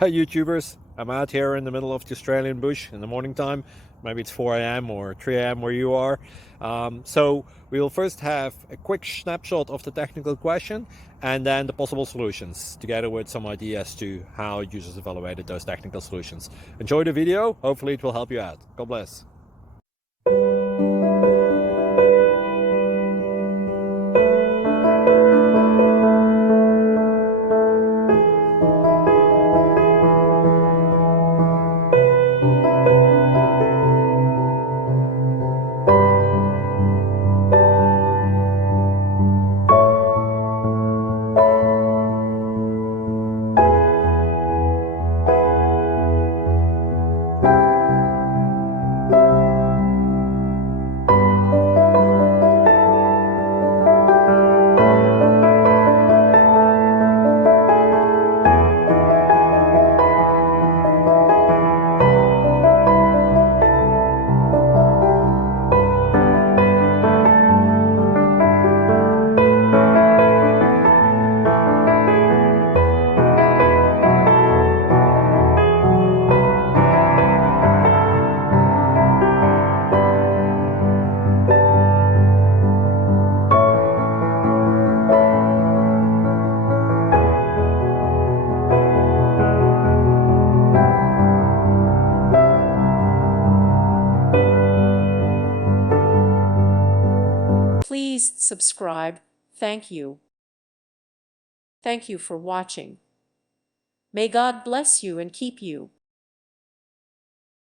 Hi YouTubers, I'm out here in the middle of the Australian bush in the morning time. Maybe it's 4 a.m. or 3 a.m. where you are. So we'll first have a quick snapshot of the technical question and then the possible solutions, together with some ideas to how users evaluated those technical solutions. Enjoy the video, hopefully it will help you out. God bless. Please subscribe. Thank you. Thank you for watching. May God bless you and keep you.